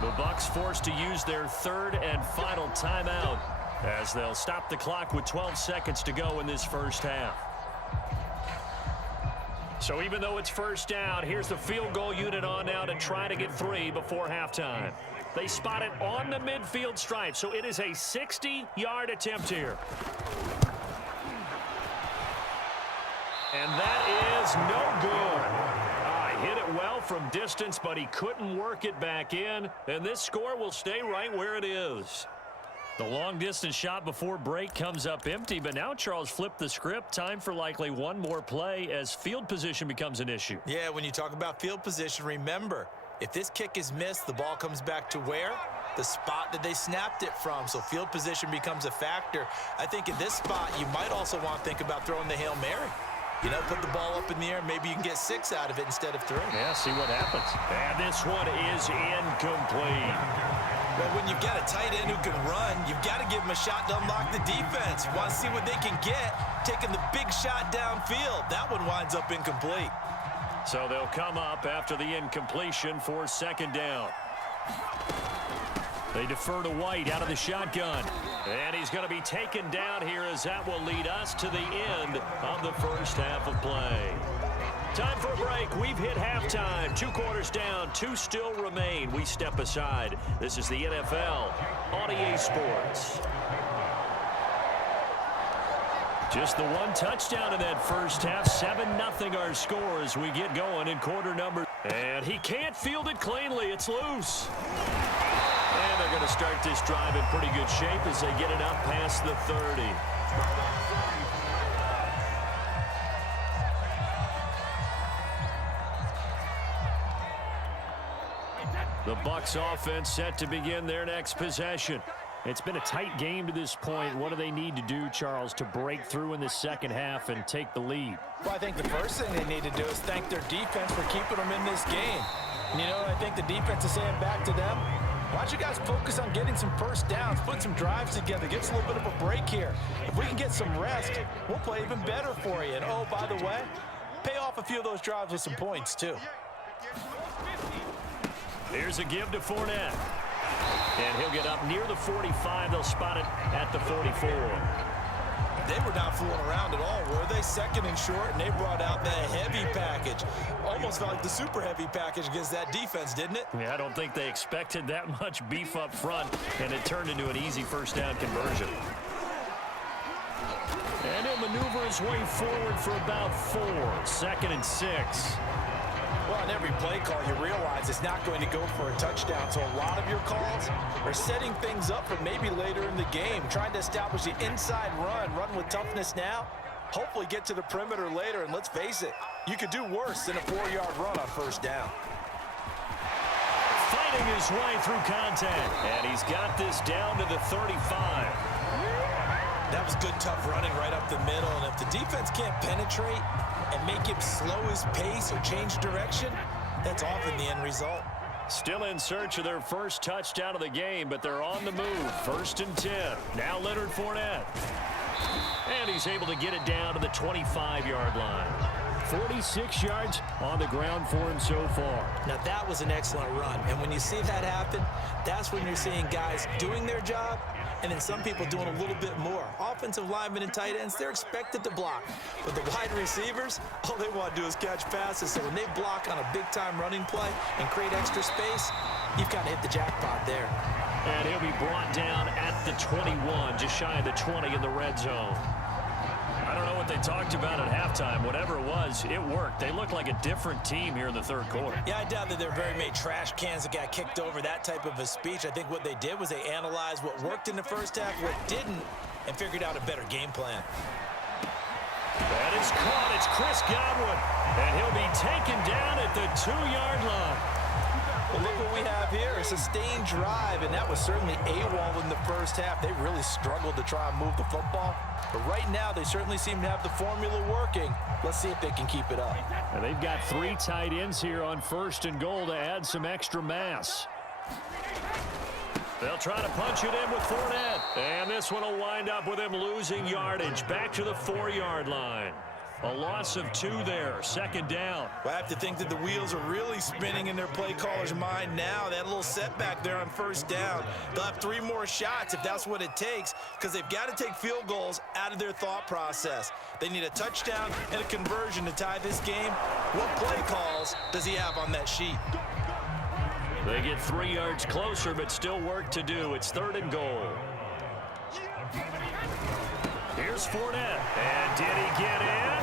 The Bucs forced to use their third and final timeout as they'll stop the clock with 12 seconds to go in this first half. So even though it's first down, here's the field goal unit on now to try to get 3 before halftime. They spot it on the midfield stripe, so it is a 60-yard attempt here. And that is no good. Hit it well from distance, but he couldn't work it back in, and this score will stay right where it is. The long-distance shot before break comes up empty, but now Charles flipped the script. Time for likely one more play as field position becomes an issue. Yeah, when you talk about field position, remember, if this kick is missed, the ball comes back to where? The spot that they snapped it from, so field position becomes a factor. I think in this spot, you might also want to think about throwing the Hail Mary. You know, put the ball up in the air, maybe you can get 6 out of it instead of 3. Yeah, see what happens. And this one is incomplete. Well, when you've got a tight end who can run, you've got to give him a shot to unlock the defense. You want to see what they can get, taking the big shot downfield. That one winds up incomplete. So they'll come up after the incompletion for second down. They defer to White out of the shotgun. And he's going to be taken down here as that will lead us to the end of the first half of play. Time for a break. We've hit halftime. 2 quarters down. 2 still remain. We step aside. This is the NFL on EA Sports. Just the 1 touchdown in that first half. 7-0 our score as we get going in quarter number. And he can't field it cleanly. It's loose. And they're going to start this drive in pretty good shape as they get it up past the 30. The Bucs offense set to begin their next possession. It's been a tight game to this point. What do they need to do, Charles, to break through in the second half and take the lead? Well, I think the first thing they need to do is thank their defense for keeping them in this game. And, you know, I think the defense is saying back to them, why don't you guys focus on getting some first downs, put some drives together, give us a little bit of a break here. If we can get some rest, we'll play even better for you. And, oh, by the way, pay off a few of those drives with some points, too. Here's a give to Fournette. And he'll get up near the 45. They'll spot it at the 44. They were not fooling around at all, were they? Second and short, and they brought out that heavy package. Almost felt like the super heavy package against that defense, didn't it? Yeah, I don't think they expected that much beef up front, and it turned into an easy first down conversion. And he'll maneuver his way forward for about 4. 2nd and 6. Well, on every play call, you realize it's not going to go for a touchdown. So a lot of your calls are setting things up for maybe later in the game, trying to establish the inside run with toughness now, hopefully get to the perimeter later. And let's face it, you could do worse than a 4-yard run on first down. Fighting his way through contact, and he's got this down to the 35. That was good, tough running right up the middle. And if the defense can't penetrate and make him slow his pace or change direction, that's often the end result. Still in search of their first touchdown of the game, but they're on the move. 1st and 10. Now Leonard Fournette. And he's able to get it down to the 25-yard line. 46 yards on the ground for him so far. Now that was an excellent run. And when you see that happen, that's when you're seeing guys doing their job and then some people doing a little bit more. Offensive linemen and tight ends, they're expected to block. But the wide receivers, all they want to do is catch passes. So when they block on a big-time running play and create extra space, you've kind of hit the jackpot there. And he'll be brought down at the 21, just shy of the 20 in the red zone. I don't know what they talked about at halftime. Whatever it was, it worked. They look like a different team here in the third quarter. Yeah, I doubt that there are very many trash cans that got kicked over, that type of a speech. I think what they did was they analyzed what worked in the first half, what didn't, and figured out a better game plan. That is caught. It's Chris Godwin. And he'll be taken down at the 2-yard line. Well, look what we have here, a sustained drive, and that was certainly AWOL in the first half. They really struggled to try and move the football. But right now, they certainly seem to have the formula working. Let's see if they can keep it up. And they've got 3 tight ends here on 1st and goal to add some extra mass. They'll try to punch it in with Fournette. And this one will wind up with him losing yardage back to the 4-yard line. A loss of 2 there, second down. Well, I have to think that the wheels are really spinning in their play caller's mind now. They had a little setback there on first down. They'll have 3 more shots if that's what it takes, because they've got to take field goals out of their thought process. They need a touchdown and a conversion to tie this game. What play calls does he have on that sheet? They get 3 yards closer, but still work to do. It's 3rd and goal. Here's Fournette. And did he get in?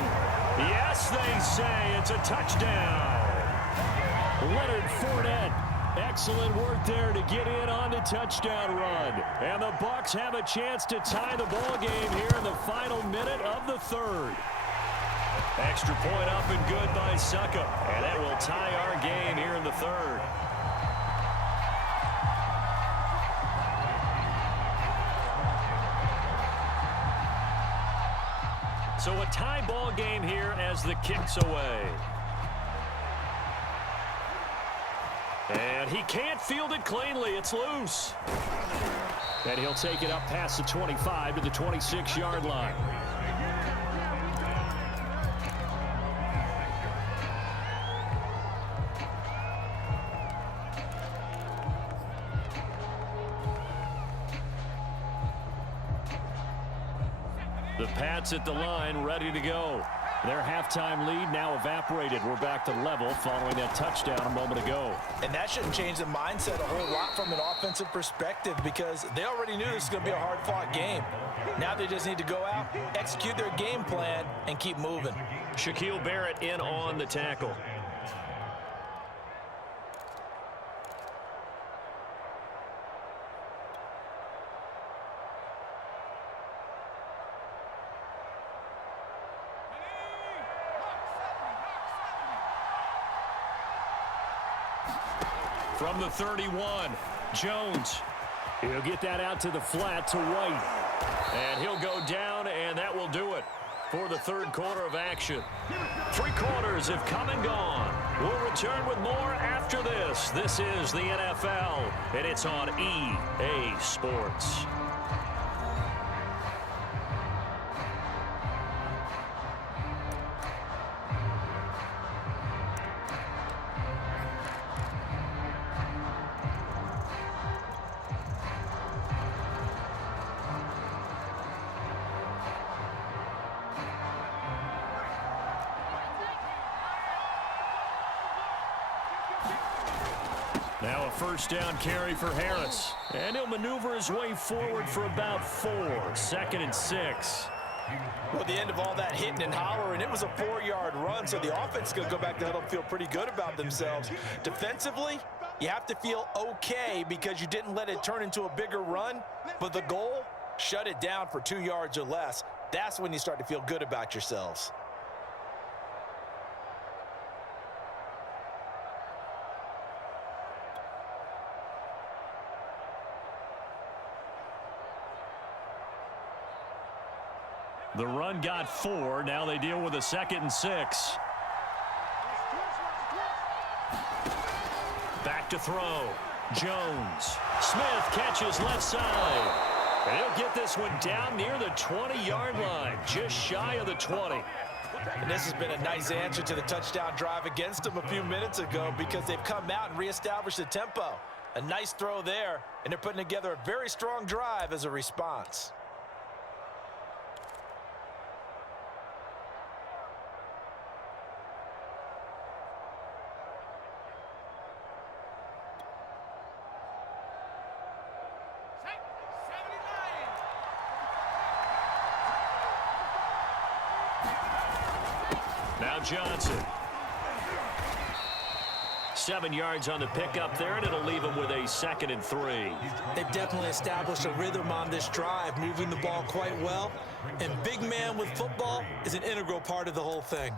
Yes, they say it's a touchdown. Leonard Fournette. Excellent work there to get in on the touchdown run. And the Bucs have a chance to tie the ball game here in the final minute of the 3rd. Extra point up and good by Suckup. And that will tie our game here in the 3rd. So a tie ball game here as the kick's away. And he can't field it cleanly. It's loose. And he'll take it up past the 25 to the 26-yard line. The Pats at the line, ready to go. Their halftime lead now evaporated. We're back to level following that touchdown a moment ago. And that shouldn't change the mindset a whole lot from an offensive perspective, because they already knew this was going to be a hard-fought game. Now they just need to go out, execute their game plan, and keep moving. Shaquille Barrett in on the tackle. From the 31, Jones. He'll get that out to the flat to White. And he'll go down, and that will do it for the 3rd quarter of action. 3 quarters have come and gone. We'll return with more after this. This is the NFL, and it's on EA Sports. Now a first down carry for Harris. And he'll maneuver his way forward for about 4. 2nd and 6. Well, at the end of all that hitting and hollering, it was a 4-yard run, so the offense is going to go back to huddle and feel pretty good about themselves. Defensively, you have to feel okay because you didn't let it turn into a bigger run, but the goal, shut it down for 2 yards or less. That's when you start to feel good about yourselves. The run got 4. Now they deal with a 2nd and 6. Back to throw. Jones. Smith catches left side. And he'll get this one down near the 20-yard line, just shy of the 20. And this has been a nice answer to the touchdown drive against them a few minutes ago, because they've come out and reestablished the tempo. A nice throw there, and they're putting together a very strong drive as a response. Now Johnson. 7 yards on the pickup there, and it'll leave him with a 2nd and 3. They've definitely established a rhythm on this drive, moving the ball quite well. And big man with football is an integral part of the whole thing.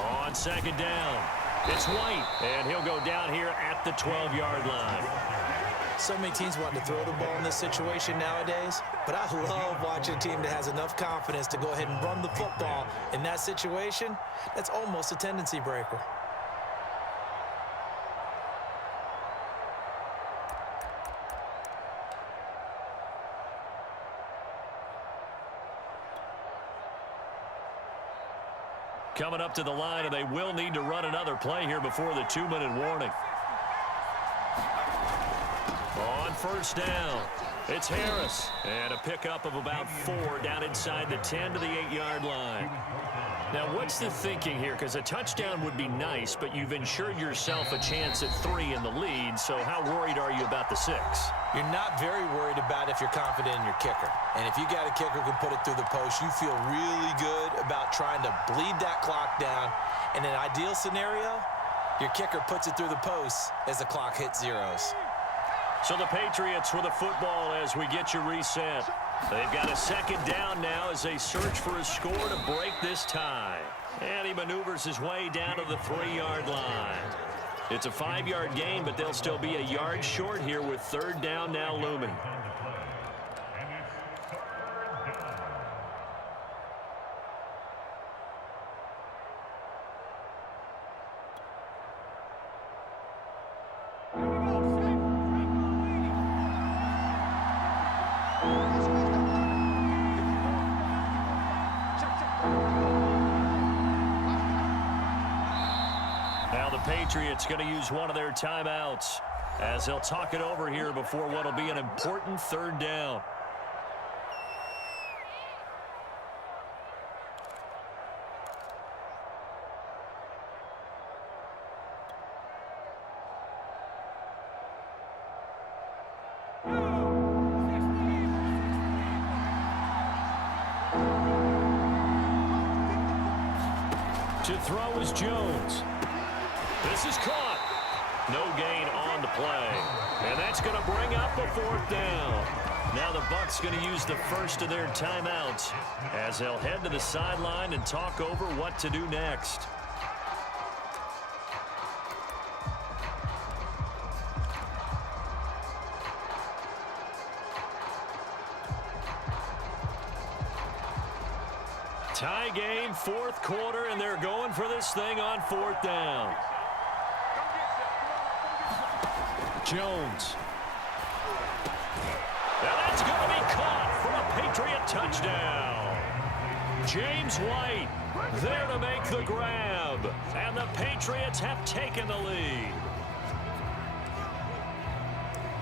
On 2nd down, It's White, and he'll go down here at the 12-yard line. So many teams want to throw the ball in this situation nowadays, but I love watching a team that has enough confidence to go ahead and run the football in that situation. That's almost a tendency breaker. Coming up to the line, and they will need to run another play here before the 2-minute warning. On first down, it's Harris. And a pickup of about 4 down inside the 10 to the 8-yard line. Now, what's the thinking here? Because a touchdown would be nice, but you've ensured yourself a chance at 3 in the lead, so how worried are you about the 6? You're not very worried about if you're confident in your kicker. And if you got a kicker who can put it through the post, you feel really good about trying to bleed that clock down. In an ideal scenario, your kicker puts it through the post as the clock hits zeros. So the Patriots with a football as we get you reset. They've got a second down now as they search for a score to break this tie. And he maneuvers his way down to the 3-yard line. It's a 5-yard gain, but they'll still be a yard short here with third down now looming. Patriots going to use one of their timeouts as they'll talk it over here before what will be an important third down. To throw is Jones. This is caught. No gain on the play. And that's going to bring up a fourth down. Now the Bucs going to use the first of their timeouts as they'll head to the sideline and talk over what to do next. Tie game, fourth quarter, and they're going for this thing on fourth down. Jones. Now that's going to be caught for a Patriot touchdown. James White there to make the grab. And the Patriots have taken the lead.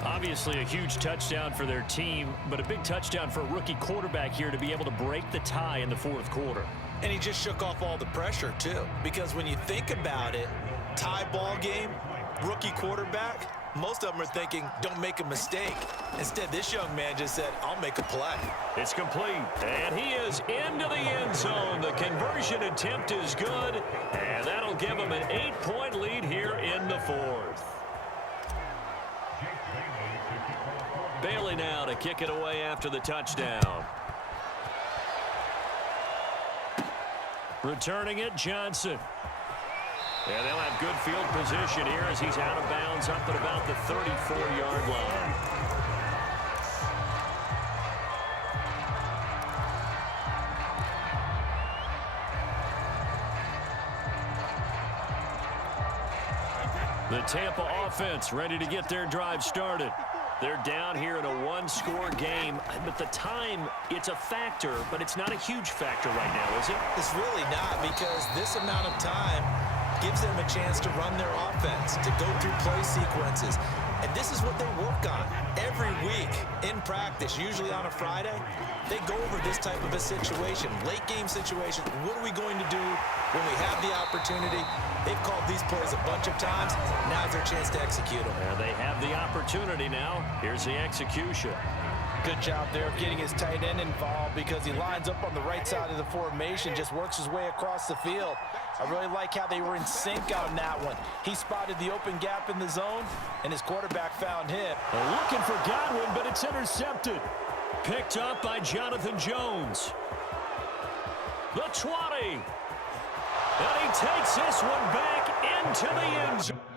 Obviously a huge touchdown for their team, but a big touchdown for a rookie quarterback here to be able to break the tie in the fourth quarter. And he just shook off all the pressure, too. Because when you think about it, tie ball game, rookie quarterback, most of them are thinking, don't make a mistake. Instead, this young man just said, I'll make a play. It's complete, and he is into the end zone. The conversion attempt is good, and that'll give him an 8-point lead here in the fourth. Bailey now to kick it away after the touchdown. Returning it, Johnson. And they'll have good field position here as he's out of bounds up at about the 34-yard line. The Tampa offense ready to get their drive started. They're down here in a one-score game, but the time, it's a factor, but it's not a huge factor right now, is it? It's really not, because this amount of time gives them a chance to run their offense, to go through play sequences. And this is what they work on every week in practice, usually on a Friday. They go over this type of a situation, late game situation. What are we going to do when we have the opportunity? They've called these plays a bunch of times. Now's their chance to execute them. And they have the opportunity now. Here's the execution. Good job there of getting his tight end involved because he lines up on the right side of the formation, just works his way across the field. I really like how they were in sync on that one. He spotted the open gap in the zone, and his quarterback found him. Looking for Godwin, but it's intercepted. Picked up by Jonathan Jones. The 20. And he takes this one back in. into the end zone.